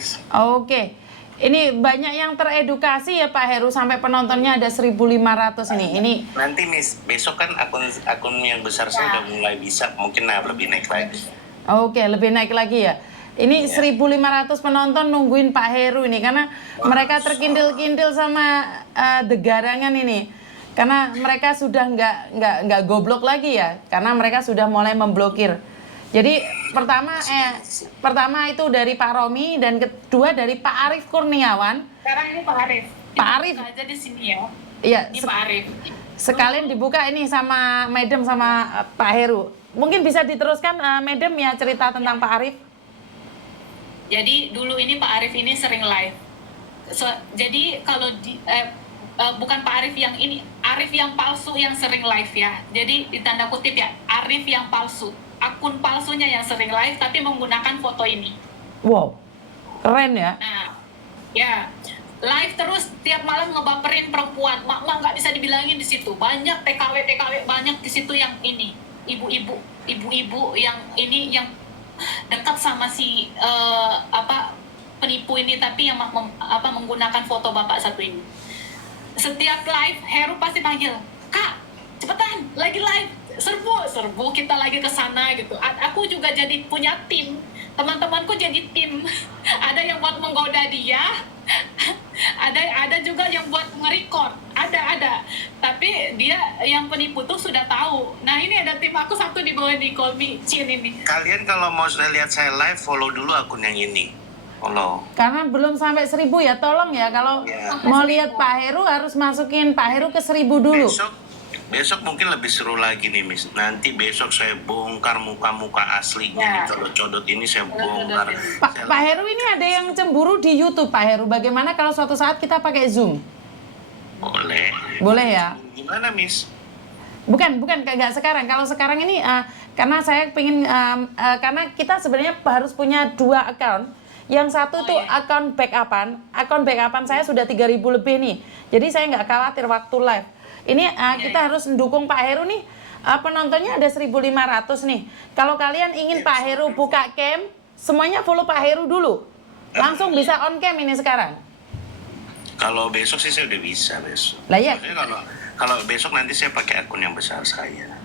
Miss. Oke. Ini banyak yang teredukasi ya Pak Heru, sampai penontonnya ada 1.500 ini. Nanti Miss, besok kan akun yang besar saya udah mulai bisa, mungkin lebih naik lagi. Oke, lebih naik lagi ya. Ini 1.500 penonton nungguin Pak Heru ini, karena mereka terkintil-kintil sama degarangan ini. Karena mereka sudah nggak goblok lagi ya, karena mereka sudah mulai memblokir. Jadi pertama itu dari Pak Romi, dan kedua dari Pak Arief Kurniawan. Sekarang ini Pak Arief. Pak Arief aja di sini ya. Iya. Ini Pak Arief. Sekalian dibuka ini sama Madam sama Pak Heru. Mungkin bisa diteruskan Madam ya, cerita tentang Pak Arief. Jadi dulu ini Pak Arief ini sering live. Jadi kalau bukan Pak Arief yang ini, Arief yang palsu yang sering live ya. Jadi ditanda kutip ya, Arief yang palsu. Akun palsunya yang sering live tapi menggunakan foto ini. Wow, keren ya. Nah, ya live terus tiap malam ngebaperin perempuan. Mak nggak bisa dibilangin di situ. Banyak TKW banyak di situ yang ini. Ibu-ibu yang ini yang dekat sama si penipu ini, tapi yang menggunakan foto bapak satu ini. Setiap live Heru pasti panggil, "Kak, cepetan, lagi live. Serbu kita lagi ke sana gitu." Aku juga jadi punya tim. Teman-temanku jadi tim. Ada yang buat menggoda dia. ada juga yang buat nge-record. Ada. Tapi dia yang penipu tuh sudah tahu. Nah, ini ada tim aku satu di bawah di Call Me Chin ini. Kalian kalau mau lihat saya live, follow dulu akun yang ini. Follow. Karena belum sampai 1.000 ya, tolong ya, kalau mau lihat Pak Heru harus masukin Pak Heru ke 1.000 dulu. Besok mungkin lebih seru lagi nih, Miss. Nanti besok saya bongkar muka-muka aslinya nih, codot ini saya bongkar. Pak Heru, ini ada yang cemburu di YouTube Pak Heru. Bagaimana kalau suatu saat kita pakai Zoom? Boleh ya? Gimana, Miss? Bukan nggak sekarang. Kalau sekarang ini karena saya pengen karena kita sebenarnya harus punya 2 account. Yang satu tuh akun backupan. Akun backupan saya sudah 3.000 lebih nih. Jadi saya nggak khawatir waktu live. Ini kita harus mendukung Pak Heru nih. Penontonnya ada 1.500 nih. Kalau kalian ingin Pak Heru buka cam, semuanya follow Pak Heru dulu. Langsung bisa on cam ini sekarang. Kalau besok sih saya udah bisa besok. Lah ya. Kalau besok nanti saya pakai akun yang besar saya.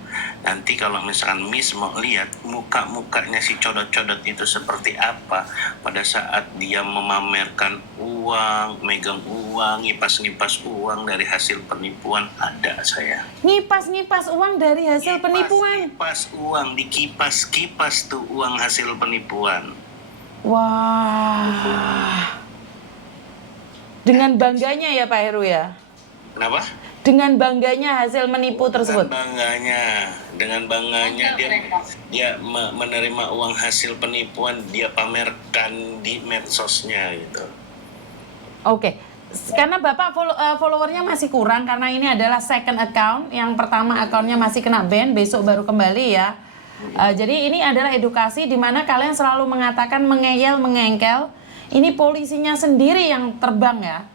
Nanti kalau misalkan Miss mau lihat muka-mukanya si codot-codot itu seperti apa pada saat dia memamerkan uang, megang uang, ngipas-ngipas uang dari hasil penipuan, ada saya. Ngipas-ngipas uang dari hasil penipuan? Ngipas uang, dikipas-kipas tuh uang hasil penipuan. Wah. Dengan bangganya ya Pak Heru ya? Kenapa? Dengan bangganya hasil menipu tersebut. Dengan bangganya dia menerima uang hasil penipuan, dia pamerkan di medsosnya gitu. Oke. Karena Bapak followernya masih kurang, karena ini adalah second account. Yang pertama akunnya masih kena ban, besok baru kembali ya. Jadi ini adalah edukasi di mana kalian selalu mengatakan mengeyel, mengengkel. Ini polisinya sendiri yang terbang ya,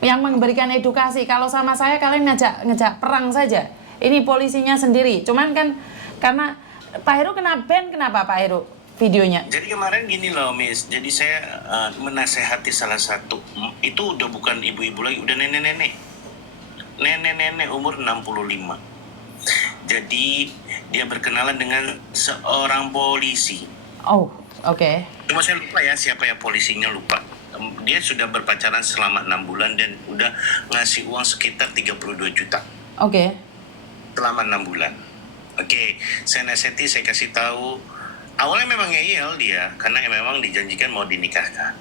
yang memberikan edukasi. Kalau sama saya kalian ngejak perang saja. Ini polisinya sendiri. Cuman kan karena Pak Heru kena ban, kenapa Pak Heru videonya? Jadi kemarin gini loh Miss, jadi saya menasehati salah satu, itu udah bukan ibu-ibu lagi, udah nenek-nenek. Nenek-nenek umur 65. Jadi dia berkenalan dengan seorang polisi. Oh, oke. Cuma saya lupa ya siapa ya polisinya, lupa. Dia sudah berpacaran selama 6 bulan dan udah ngasih uang sekitar 32 juta. Oke. Selama 6 bulan. Oke, saya nasihati, saya kasih tahu. Awalnya memang ngeyel dia, karena memang dijanjikan mau dinikahkan.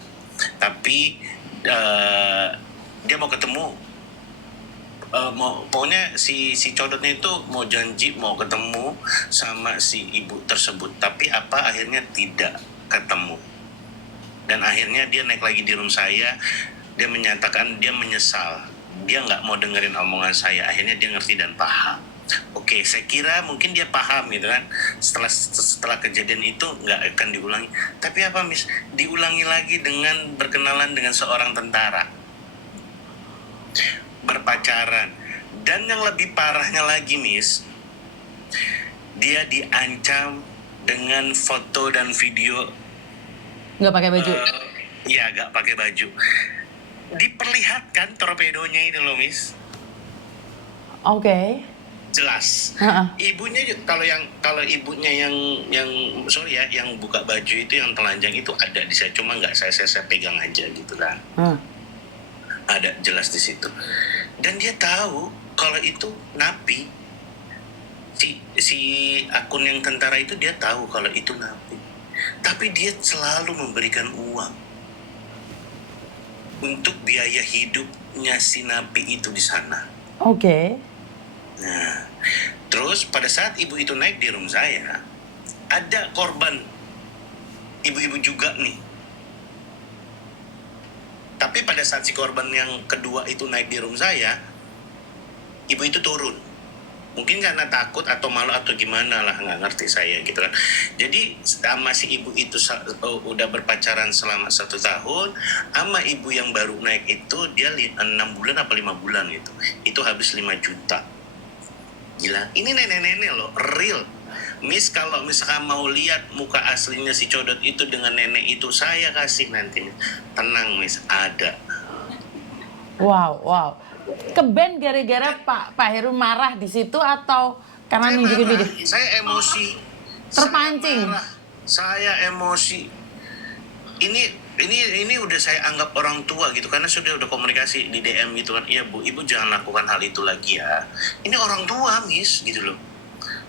Tapi dia mau ketemu. Pokoknya si codotnya itu mau janji mau ketemu sama si ibu tersebut. Tapi akhirnya tidak ketemu. Dan akhirnya dia naik lagi di room saya, dia menyatakan dia menyesal, dia nggak mau dengerin omongan saya. Akhirnya dia ngerti dan paham. Oke, saya kira mungkin dia paham gitu kan. Setelah kejadian itu nggak akan diulangi. Tapi apa Miss? Diulangi lagi dengan berkenalan dengan seorang tentara, berpacaran. Dan yang lebih parahnya lagi Miss, dia diancam dengan foto dan video Nggak pakai baju? Iya, agak pakai baju. Diperlihatkan torpedonya itu loh, Miss. Oke. Jelas. Heeh. Ibunya kalau ibunya yang sorry ya, yang buka baju itu, yang telanjang itu ada di saya, cuma nggak saya pegang aja gitu kan. Ada jelas di situ. Dan dia tahu kalau itu napi. Si akun yang tentara itu dia tahu kalau itu napi. Tapi dia selalu memberikan uang untuk biaya hidupnya si napi itu di sana. Oke. Nah, terus pada saat ibu itu naik di room saya, ada korban ibu-ibu juga nih. Tapi pada saat si korban yang kedua itu naik di room saya, ibu itu turun. Mungkin karena takut atau malu atau gimana lah, nggak ngerti saya gitu kan. Jadi sama si ibu itu udah berpacaran selama 1 tahun, sama ibu yang baru naik itu dia 6 bulan apa 5 bulan gitu. Itu habis 5 juta. Gila, ini nenek-nenek loh, real. Miss, kalau misalkan mau lihat muka aslinya si Codot itu dengan nenek itu, saya kasih nanti. Tenang, Miss, ada. Wow, wow. Ke-ban gara-gara Pak Heru marah di situ atau karena Saya nunjukin marah, video? saya emosi. Terpancing. Saya marah, saya emosi. Ini udah saya anggap orang tua gitu, karena udah komunikasi di DM gitu kan. Iya Bu, Ibu jangan lakukan hal itu lagi ya. Ini orang tua, Miss, gitu loh.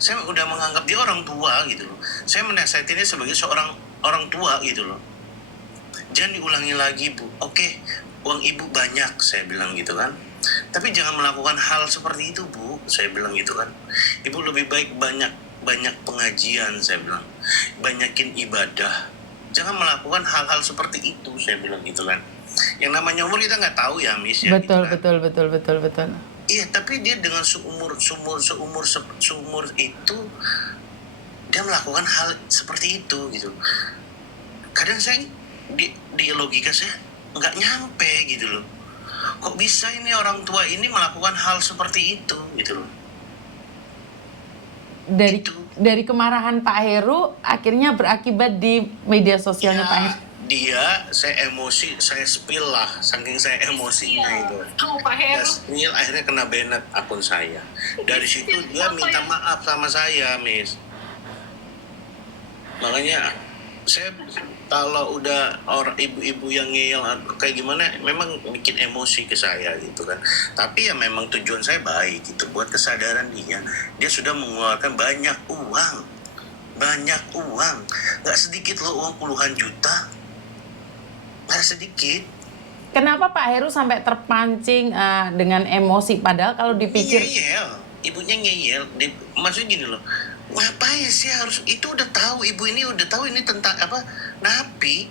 Saya udah menganggap dia orang tua gitu loh. Saya menasihatinnya sebagai seorang orang tua gitu loh. Jangan diulangi lagi Bu. Oke, uang Ibu banyak, saya bilang gitu kan. Tapi jangan melakukan hal seperti itu Bu, saya bilang gitu kan. Ibu lebih baik banyak pengajian, saya bilang. Banyakin ibadah. Jangan melakukan hal-hal seperti itu, saya bilang gitu kan. Yang namanya umur kita nggak tahu ya, Miss ya. Betul, gitu kan. betul. Iya, tapi dia dengan seumur itu dia melakukan hal seperti itu gitu. Kadang saya di logika saya nggak nyampe gitu loh. Kok bisa ini orang tua ini melakukan hal seperti itu gitu loh. Dari kemarahan Pak Heru akhirnya berakibat di media sosialnya Pak Heru. Saya emosi, saya spill lah, saking saya emosinya itu. Pak Heru. Saya spill, akhirnya kena banned akun saya. Dari situ dia minta maaf sama saya, Miss. Makanya saya kalau udah orang ibu-ibu yang ngeyel kayak gimana, memang bikin emosi ke saya gitu kan. Tapi ya memang tujuan saya baik gitu, buat kesadaran dia sudah mengeluarkan banyak uang, nggak sedikit loh, uang puluhan juta, nggak sedikit. Kenapa Pak Heru sampai terpancing dengan emosi, padahal kalau dipikir Ibunya ngeyel, maksudnya gini loh, ngapain sih harus itu, udah tahu ibu ini udah tahu ini tentang apa, napi,